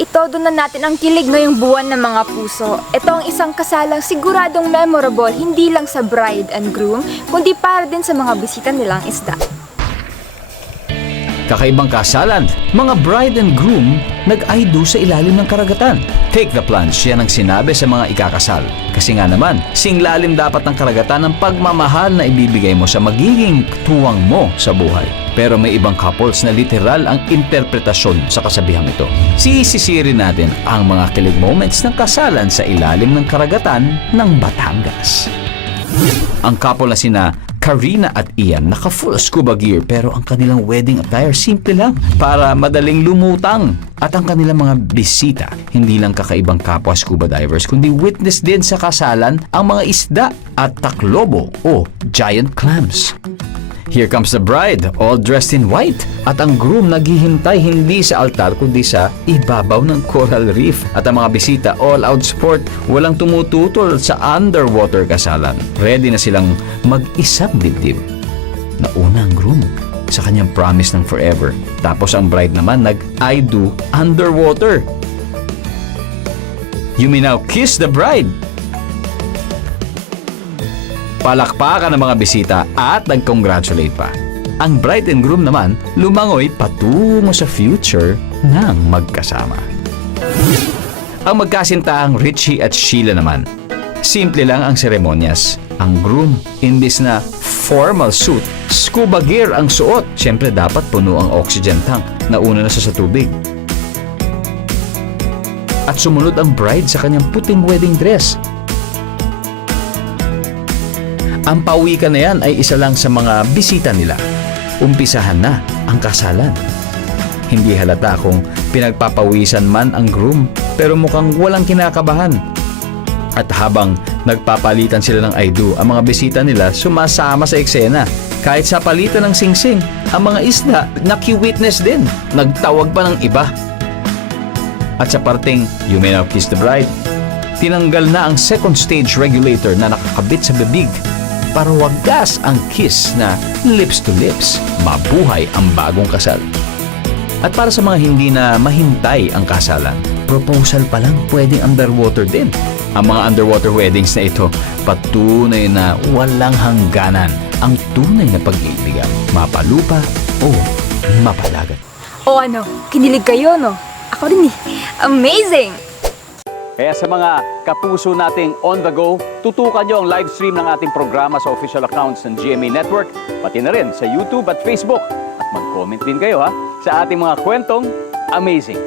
Itodo na natin ang kilig ngayong buwan ng mga puso. Ito ang isang kasalang siguradong memorable hindi lang sa bride and groom, kundi para din sa mga bisita nilang isda. Kakaibang kasalan, mga bride and groom nag-I do sa ilalim ng karagatan. Take the plunge, yan ang sinabi sa mga ikakasal. Kasi nga naman, singlalim dapat ng karagatan ang pagmamahal na ibibigay mo sa magiging tuwang mo sa buhay. Pero may ibang couples na literal ang interpretasyon sa kasabihang ito. Sisisirin natin ang mga kilig moments ng kasalan sa ilalim ng karagatan ng Batangas. Ang couple na sina Karina at Ian naka-full scuba gear pero ang kanilang wedding attire simple lang para madaling lumutang. At ang kanilang mga bisita, hindi lang kakaibang kapwa scuba divers kundi witness din sa kasalan ang mga isda at taklobo o giant clams. Here comes the bride, all dressed in white. At ang groom naghihintay hindi sa altar kundi sa ibabaw ng coral reef. At ang mga bisita, all out sport, walang tumututol sa underwater kasalan. Ready na silang mag-isang dibdib. Nauna ang groom sa kanyang promise ng forever. Tapos ang bride naman nag-I do underwater. You may now kiss the bride. Palakpakan ng mga bisita at nag-congratulate pa. Ang bride and groom naman lumangoy patungo sa future ng magkasama. Ang magkasintahang Richie at Sheila naman, simple lang ang seremonyas. Ang groom, imbis na formal suit, scuba gear ang suot. Siyempre dapat puno ang oxygen tank. Nauna na sa tubig. At sumunod ang bride sa kanyang puting wedding dress. Ang pawikan na yan ay isa lang sa mga bisita nila. Umpisahan na ang kasalan. Hindi halata kung pinagpapawisan man ang groom pero mukhang walang kinakabahan. At habang nagpapalitan sila ng I do, ang mga bisita nila sumasama sa eksena. Kahit sa palitan ng singsing, ang mga isda naki-witness din. Nagtawag pa ng iba. At sa parteng You May Now Kiss the Bride, tinanggal na ang second stage regulator na nakakabit sa bibig para wagas ang kiss na lips to lips. Mabuhay ang bagong kasal. At para sa mga hindi na mahintay ang kasalan, proposal pa lang pwedeng underwater din. Ang mga underwater weddings na ito, patunay na walang hangganan ang tunay na pag-ibigan, mapalupa o mapalagat. O ano, kinilig kayo no? Ako rin eh. Amazing! Kaya sa mga kapuso nating on the go, tutukan nyo ang live stream ng ating programa sa official accounts ng GMA Network, pati na rin sa YouTube at Facebook. At mag-comment din kayo sa ating mga kwentong amazing.